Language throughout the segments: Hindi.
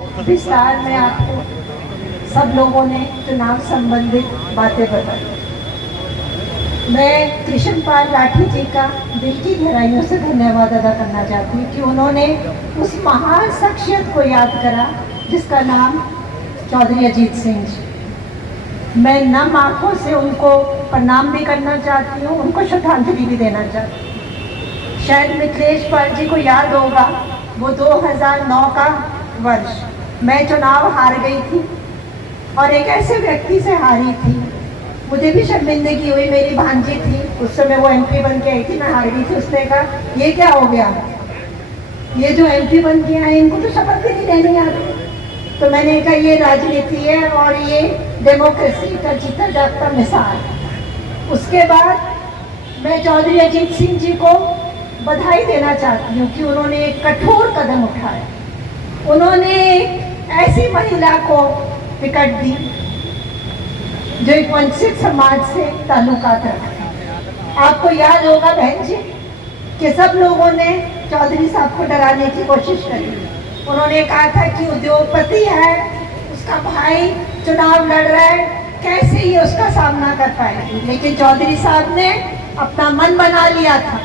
विस्तार में आपको सब लोगों ने चुनाव संबंधित बातें बताई। मैं कृष्ण पाल राठी जी का दिल की गहराइयों से धन्यवाद अदा करना चाहती हूँ कि उन्होंने उस महान शख्सियत को याद करा जिसका नाम चौधरी अजीत सिंह जी। मैं नम आंखों से उनको प्रणाम भी करना चाहती हूँ, उनको श्रद्धांजलि भी देना चाहती हूँ। शायद मिथिलेश पाल जी को याद होगा, वो 2009 का वर्ष मैं चुनाव हार गई थी और एक ऐसे व्यक्ति से हारी थी, मुझे भी शर्मिंदगी हुई। मेरी भांजी थी, उस समय वो एमपी बन के आई थी, मैं हार गई थी। उसने कहा ये क्या हो गया, ये जो एमपी बन के आए इनको तो शपथ भी नहीं लेनी आती। तो मैंने कहा ये राजनीति है और ये डेमोक्रेसी का जीता जागता मिसाल है। उसके बाद मैं चौधरी अजीत सिंह जी को बधाई देना चाहती हूँ कि उन्होंने एक कठोर कदम उठाया। उन्होंने एक ऐसी महिला को टिकट दी जो एक वंचित समाज से ताल्लुकात रखती। आपको याद होगा बहन जी कि सब लोगों ने चौधरी साहब को डराने की कोशिश करी। उन्होंने कहा था कि उद्योगपति है, उसका भाई चुनाव लड़ रहा है, कैसे ये उसका सामना कर पाएगी। लेकिन चौधरी साहब ने अपना मन बना लिया था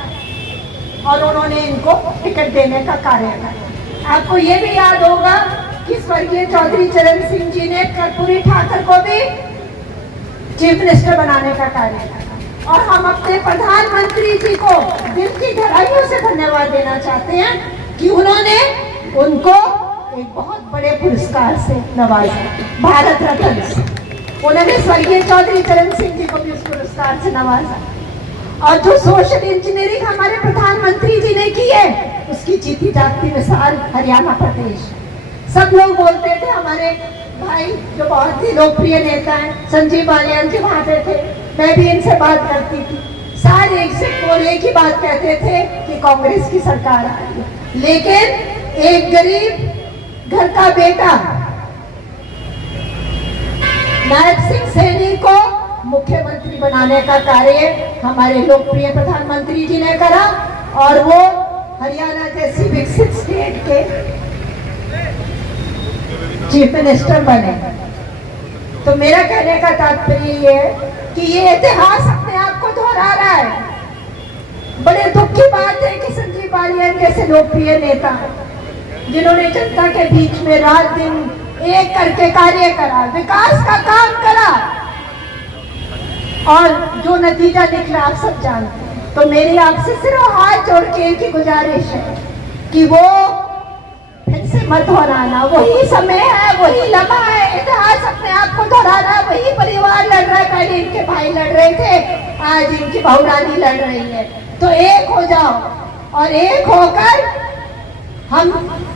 और उन्होंने इनको टिकट देने का कार्य किया। आपको ये भी याद होगा कि स्वर्गीय चौधरी चरण सिंह जी ने कर्पूरी ठाकुर को भी चीफ मिनिस्टर बनाने का कार्य किया। और हम अपने प्रधानमंत्री जी को दिल की गहराइयों से धन्यवाद देना चाहते हैं कि उन्होंने उनको एक बहुत बड़े पुरस्कार से नवाजा, भारत रत्न से। उन्होंने स्वर्गीय चौधरी चरण सिंह जी को भी उस पुरस्कार से नवाजा। और जो सोशल इंजीनियरिंग हमारे प्रधानमंत्री जी ने की है, उसकी जीती जागती मिसाल हरियाणा प्रदेश। सब लोग बोलते थे, हमारे भाई जो बहुत ही लोकप्रिय नेता हैं संजीव बालियान जी वहां पे थे, मैं भी इनसे बात करती थी। सारे एक ही बात कहते थे कि कांग्रेस की सरकार आ रही है। लेकिन एक गरीब घर का बेटा नायब सिंह सैनी को मुख्यमंत्री बनाने का कार्य हमारे लोकप्रिय प्रधानमंत्री जी ने करा और वो हरियाणा जैसी विकसित स्टेट के चीफ मिनिस्टर बने। तो मेरा कहने का तात्पर्य ये है कि ये इतिहास अपने आप को दोहरा रहा है। बड़े दुख की बात है कि संजीव बालियान जैसे लोकप्रिय नेता जिन्होंने जनता के बीच में रात दिन एक करके कार्य करा, विकास का काम करा और जो नतीजा निकला आप सब जानते हैं। तो मेरी आपसे सिर्फ हाथ जोड़ के एक ही गुजारिश है कि वो फिर से मत दोहराना। वही समय है, वही लम्हा है, इतिहास अपने आप को दोहराना। वही परिवार लड़ रहा है, पहले इनके भाई लड़ रहे थे, आज इनकी बहुरानी लड़ रही है। तो एक हो जाओ और एक होकर हम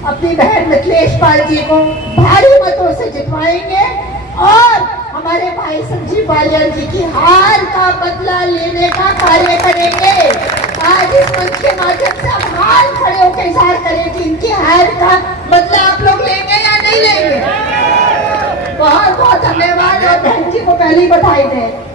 अपनी बहन मिथिलेश पाल जी को भारी मतों से जितवाएंगे और हमारे भाई संजीव बालियान जी की हार का बदला लेने का कार्य करेंगे। आज इस मंच के माध्यम से हम हार खड़े होकर इजहार करें कि इनकी हार का बदला आप लोग लेंगे या नहीं लेंगे। बहुत बहुत धन्यवाद और बहन जी को पहली बधाई दें।